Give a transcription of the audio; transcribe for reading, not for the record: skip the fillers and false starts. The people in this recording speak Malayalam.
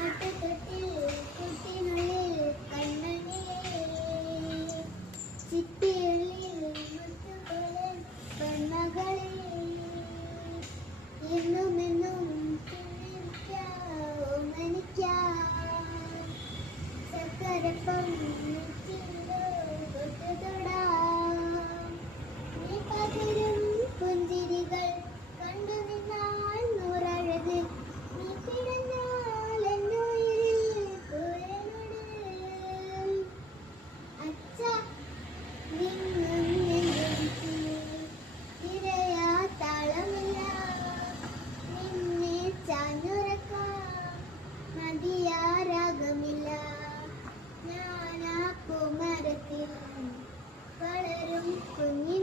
ആട്ടത്തൊട്ടിൽ കുട്ടിനുള്ളിൽ കണ്ണണിയേ ചിപ്പിയുള്ളിൽ മുത്തുപോലെ പെൺമകളെ എന്നുമെന്നും ചക്കരപ്പം നീ പകരും പുഞ്ചിരികൾ കണ്ടു നിന്നാൽ നൂറഴക് നീ പിടഞ്ഞാൽ എന്നുയിരിൽ കുഴലുടൽ അച്ഛ നിങ്ങെനിക്ക് തിരയാ താളമില്ല നിന്നെ ചാഞ്ഞുറക്കാം മതിയാരാഗമില്ല ഞാനാ പൂമരത്തിൽ വളരും കുഞ്ഞി